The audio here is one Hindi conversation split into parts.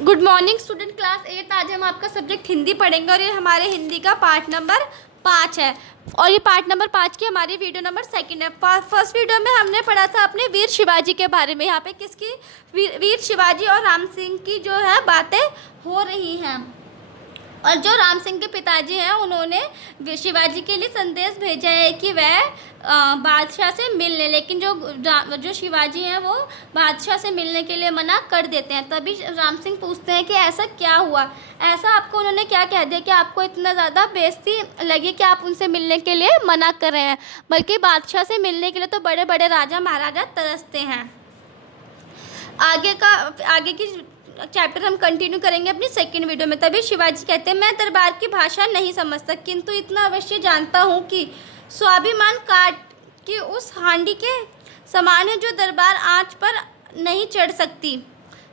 Good morning student, class 8। आज हम आपका सब्जेक्ट हिंदी पढ़ेंगे और ये हमारे हिंदी का पार्ट नंबर 5 है। और ये पार्ट नंबर 5 की हमारी वीडियो नंबर 2 है। फर्स्ट वीडियो में हमने पढ़ा था अपने वीर शिवाजी के बारे में। यहाँ पे किसकी वीर शिवाजी और राम सिंह की जो है बातें हो रही हैं। और जो राम सिंह के पिताजी हैं उन्होंने शिवाजी के लिए संदेश भेजा है कि वह बादशाह से मिल लें, लेकिन जो शिवाजी हैं वो बादशाह से मिलने के लिए मना कर देते हैं। तभी राम सिंह पूछते हैं कि ऐसा क्या हुआ, ऐसा आपको उन्होंने क्या कह दिया कि आपको इतना ज़्यादा बेइज्जती लगी कि आप उनसे मिलने के लिए मना कर रहे हैं। बल्कि बादशाह से मिलने के लिए तो बड़े बड़े राजा महाराजा तरसते हैं। आगे की चैप्टर हम कंटिन्यू करेंगे अपनी सेकंड वीडियो में। तभी शिवाजी कहते हैं, मैं दरबार की भाषा नहीं समझता, किंतु इतना अवश्य जानता हूँ कि स्वाभिमान काट की उस हांडी के समान है जो दरबार आंच पर नहीं चढ़ सकती।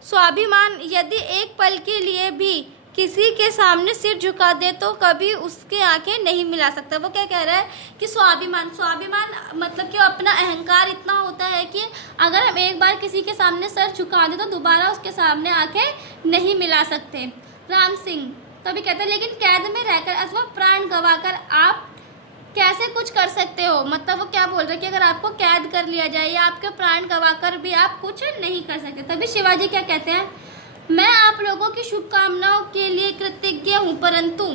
स्वाभिमान यदि एक पल के लिए भी किसी के सामने सिर झुका दे तो कभी उसके आंखें नहीं मिला सकता। वो क्या कह रहा है कि स्वाभिमान मतलब कि अपना अहंकार इतना होता है कि अगर हम एक बार किसी के सामने सर झुका दें तो दोबारा उसके सामने आंखें नहीं मिला सकते। राम सिंह तभी कहते हैं, लेकिन कैद में रहकर अथवा प्राण गंवाकर आप कैसे कुछ कर सकते हो। मतलब वो क्या बोल रहे हैं कि अगर आपको कैद कर लिया जाए या आपके प्राण गंवाकर भी आप कुछ नहीं कर सकते। तभी शिवाजी क्या कहते हैं, मैं आप लोगों की शुभकामनाओं के लिए कृतज्ञ हूँ, परंतु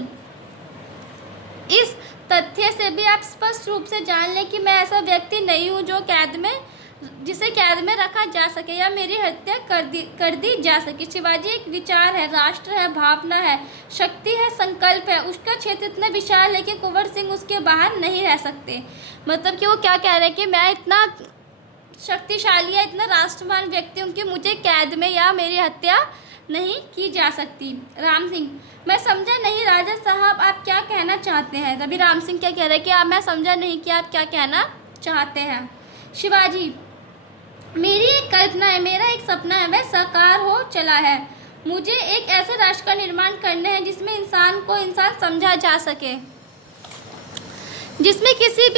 इस तथ्य से भी आप स्पष्ट रूप से जान लें कि मैं ऐसा व्यक्ति नहीं हूँ जो जिसे कैद में रखा जा सके या मेरी हत्या कर दी जा सके। शिवाजी एक विचार है, राष्ट्र है, भावना है, शक्ति है, संकल्प है। उसका क्षेत्र इतना विशाल है कि कुंवर सिंह उसके बाहर नहीं रह सकते। मतलब कि वो क्या कह रहे हैं कि मैं इतना शक्तिशाली है, इतना राष्ट्रवान व्यक्ति हूँ कि मुझे कैद में या मेरी हत्या नहीं की जा सकती। राम सिंह, मैं समझा नहीं राजा साहब आप क्या कहना चाहते हैं। तभी राम सिंह क्या कह रहे हैं कि मैं समझा नहीं कि आप क्या कहना चाहते हैं। शिवाजी, मेरी एक कल्पना है, मेरा एक सपना है, वह साकार हो चला है। मुझे एक ऐसे राष्ट्र का निर्माण करना है जिसमें इंसान को इंसान समझा जा सके, जिसमें किसी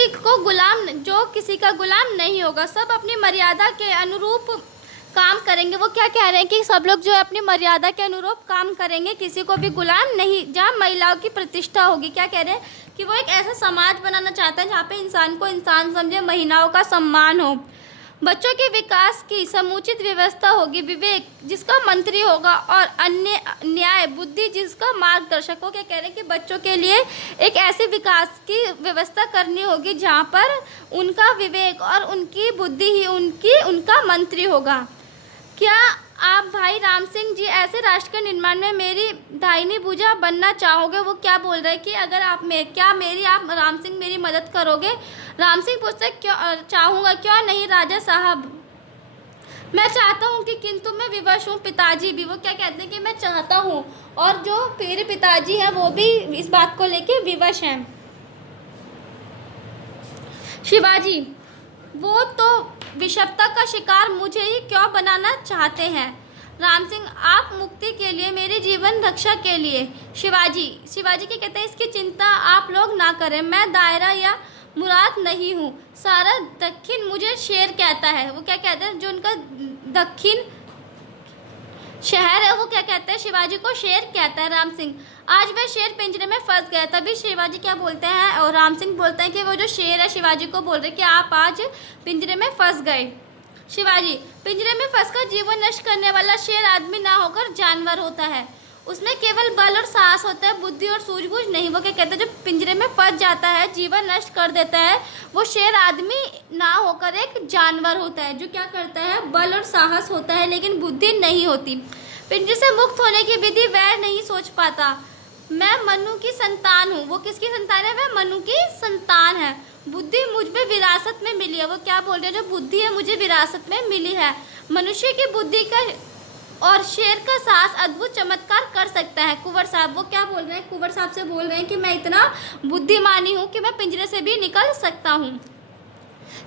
का गुलाम नहीं होगा। सब अपनी मर्यादा के अनुरूप काम करेंगे। वो क्या कह रहे हैं कि सब लोग जो है अपनी मर्यादा के अनुरूप काम करेंगे, किसी को भी गुलाम नहीं, जहाँ महिलाओं की प्रतिष्ठा होगी। क्या कह रहे हैं कि वो एक ऐसा समाज बनाना चाहते हैं जहाँ पे इंसान को इंसान समझे, महिलाओं का सम्मान हो, बच्चों के विकास की समुचित व्यवस्था होगी, विवेक जिसका मंत्री होगा और अन्य न्याय बुद्धि जिसका मार्गदर्शक हो। क्या कह रहे हैं कि बच्चों के लिए एक ऐसे विकास की व्यवस्था करनी होगी जहाँ पर उनका विवेक और उनकी बुद्धि ही उनका मंत्री होगा। क्या आप भाई राम सिंह जी ऐसे राष्ट्र के निर्माण में मेरी दाहिनी भुजा बनना चाहोगे। वो क्या बोल रहे हैं कि अगर आप राम सिंह मेरी मदद करोगे। राम सिंह पूछते क्यों चाहूँगा, क्यों नहीं राजा साहब, मैं चाहता हूँ कि किंतु मैं विवश हूँ। पिताजी भी वो क्या कहते हैं कि मैं चाहता हूँ, और जो मेरे पिताजी हैं वो भी इस बात को लेके विवश हैं। शिवाजी, वो तो विषमता का शिकार मुझे ही क्यों बनाना चाहते हैं। राम सिंह, आप मुक्ति के लिए, मेरे जीवन रक्षा के लिए। शिवाजी के कहते हैं, इसकी चिंता आप लोग ना करें, मैं दायरा या मुराद नहीं हूँ, सारा दक्षिण मुझे शेर कहता है। वो क्या कहते हैं, जो उनका दक्षिण शहर है वो क्या कहते हैं, शिवाजी को शेर कहता है। राम सिंह, आज वह शेर पिंजरे में फंस गया। तभी शिवाजी क्या बोलते हैं और राम सिंह बोलते हैं कि वो जो शेर है शिवाजी को बोल रहे कि आप आज पिंजरे में फंस गए। शिवाजी, पिंजरे में फंसकर जीवन नष्ट करने वाला शेर आदमी ना होकर जानवर होता है, उसमें केवल बल और साहस होता है, बुद्धि और सूझबूझ नहीं। वो क्या कहते हैं, जो पिंजरे में फंस जाता है, जीवन नष्ट कर देता है, वो शेर आदमी ना होकर एक जानवर होता है जो क्या करता है, बल और साहस होता है लेकिन बुद्धि नहीं होती। पिंजरे से मुक्त होने की विधि वह नहीं सोच पाता। मैं मनु की संतान हूँ। वो किसकी संतान है, वह मनु की संतान है। बुद्धि मुझ में विरासत में मिली है। वो क्या बोल रहे हैं, जो बुद्धि है मुझे विरासत में मिली है। मनुष्य की बुद्धि का और शेर का साहस अद्भुत चमत्कार कर सकता है। कुंवर साहब, वो क्या बोल रहे हैं, कुंवर साहब से बोल रहे हैं कि मैं इतना बुद्धिमानी हूँ कि मैं पिंजरे से भी निकल सकता हूँ।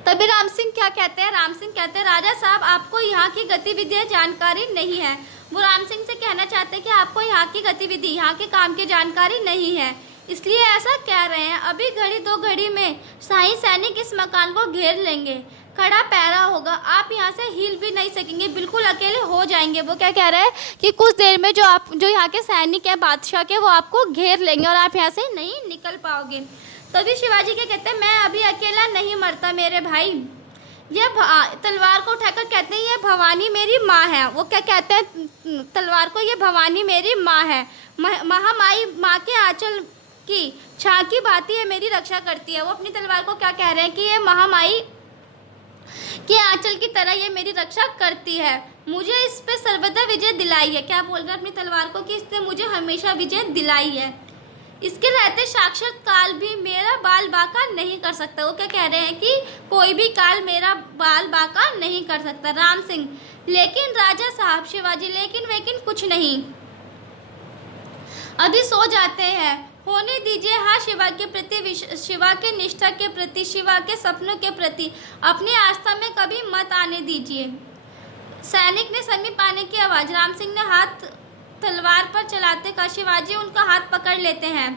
तभी राम सिंह क्या कहते हैं, राम सिंह कहते हैं, राजा साहब आपको यहाँ की गतिविधियाँ जानकारी नहीं है। वो राम सिंह से कहना चाहते हैं कि आपको यहाँ की गतिविधि, यहाँ के काम की जानकारी नहीं है, इसलिए ऐसा कह रहे हैं। अभी घड़ी दो घड़ी में शाही सैनिक इस मकान को घेर लेंगे। खड़ा पैरा होगा, आप यहाँ से हिल भी नहीं सकेंगे, बिल्कुल अकेले हो जाएंगे। वो क्या कह रहा है कि कुछ देर में जो यहाँ के सैनिक है बादशाह के, वो आपको घेर लेंगे और आप यहाँ से नहीं निकल पाओगे। तभी शिवाजी क्या कहते हैं, मैं अभी अकेला नहीं मरता मेरे भाई। ये तलवार को उठाकर कहते हैं ये भवानी मेरी माँ है। वो क्या कहते हैं तलवार को, ये भवानी मेरी माँ है, महामाई माँ के आंचल की छाकी भाती है मेरी रक्षा करती है। वो अपनी तलवार को क्या कह रहे हैं कि ये महामाई के आंचल की तरह ये मेरी रक्षा करती है, मुझे इस पे सर्वदा विजय दिलाई है। क्या बोल रहे हैं अपनी तलवार को कि इसने मुझे हमेशा विजय दिलाई है, इसके रहते साक्षात काल भी मेरा बाल बांका नहीं कर सकता। वो क्या कह रहे हैं कि कोई भी काल मेरा बाल बांका नहीं कर सकता। राम सिंह, लेकिन राजा साहब। शिवाजी, लेकिन कुछ नहीं, अभी सो जाते हैं, होने दीजिए। हाँ, शिवा के प्रति, शिवा के निष्ठा के प्रति, शिवा के सपनों के प्रति अपनी आस्था में कभी मत आने दीजिए। सैनिक ने समी पाने की आवाज़। राम सिंह ने हाथ तलवार पर चलाते कहा। शिवाजी उनका हाथ पकड़ लेते हैं।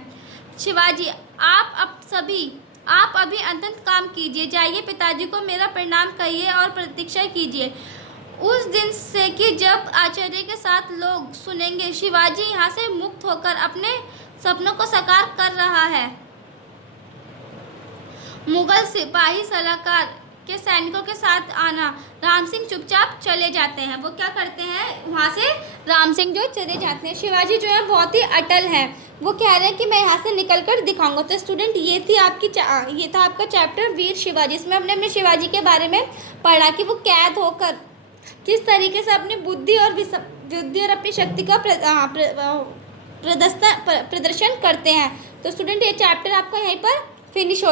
शिवाजी, आप अभी अंतिम काम कीजिए, जाइए, पिताजी को मेरा प्रणाम कहिए और प्रतीक्षा कीजिए उस दिन से कि जब आश्चर्य के साथ लोग सुनेंगे शिवाजी यहाँ से मुक्त होकर अपने सपनों को साकार कर रहा है। मुगल सिपाही सलाहकार के सैनिकों के साथ आना। राम सिंह चुपचाप चले जाते हैं। वो क्या करते हैं, वहाँ से राम सिंह जो चले जाते हैं। शिवाजी जो है बहुत ही अटल है, वो कह रहे हैं कि मैं यहाँ से निकल कर दिखाऊंगा। तो स्टूडेंट, ये था आपका चैप्टर वीर शिवाजी। इसमें हमने अपने शिवाजी के बारे में पढ़ा कि वो कैद होकर किस तरीके से अपनी बुद्धि और अपनी शक्ति का प्रदर्शन करते हैं। तो स्टूडेंट, ये चैप्टर आपका यहीं पर फिनिश हो